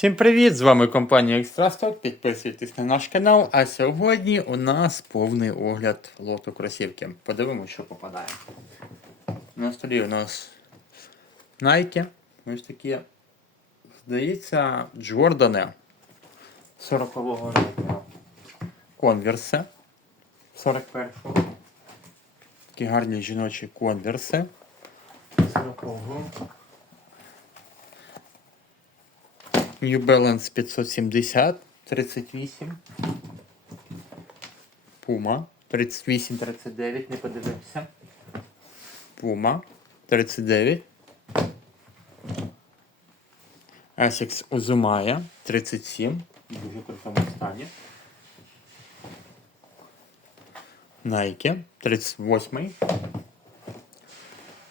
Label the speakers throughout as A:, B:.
A: Всім привіт! З вами компанія Екстрасток. Підписуйтесь на наш канал. А сьогодні у нас повний огляд лоту кросівки. Подивимося, що попадає. На столі у нас Nike. Ось такі. Здається, Джордани 40-го року. Конверси 41-го. Такі гарні жіночі конверси. 40-го. New Balance 570, 38. Puma 38, 39, не подивився. Puma 39. Asics Uzumaya 37. В Дуже крутому стані. Nike 38.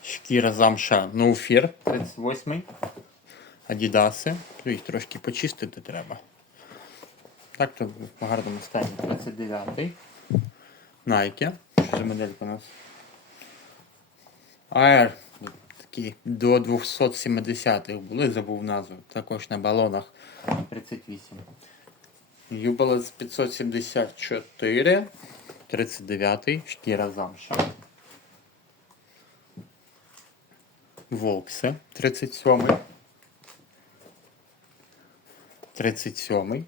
A: Шкіра замша No Fear 38. Адідаси. То їх трошки почистити треба. Так то в гарному стані 39-й. Nike. Що за моделька у нас? Air. Такі до 270-х були, забув назву. Також на балонах 38. New Balance 574. 39-й. Шкіра замша. Волкси 37-й. 37.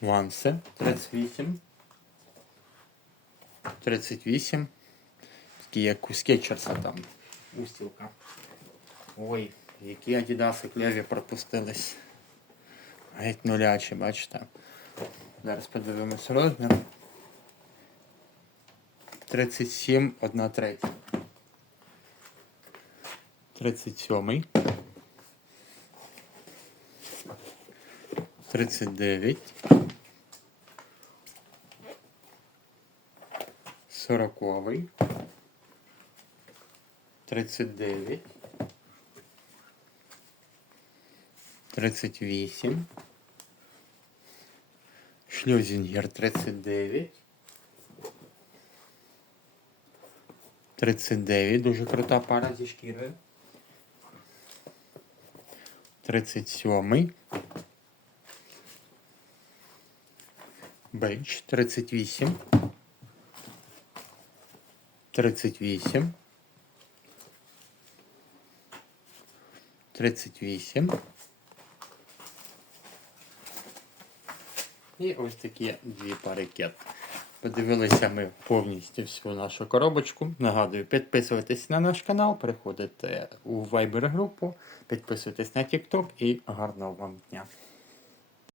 A: Вансе 38. 38. Такі як у скетчерса там. Устілка. Ой, які адідаси клеві пропустились. Геть нулячі, бачите. Зараз подивимось розмір. 37, 1 третя. 37. 39. 40. 39. 38. Шльозінгер 39. 39. Дуже крута пара зі шкірою. 37. Бейдж 38. 38. 38. І ось такі дві пари кет. Подивилися ми повністю всю нашу коробочку. Нагадую, підписуйтесь на наш канал, приходите у Viber групу, підписуйтесь на TikTok і гарного вам дня.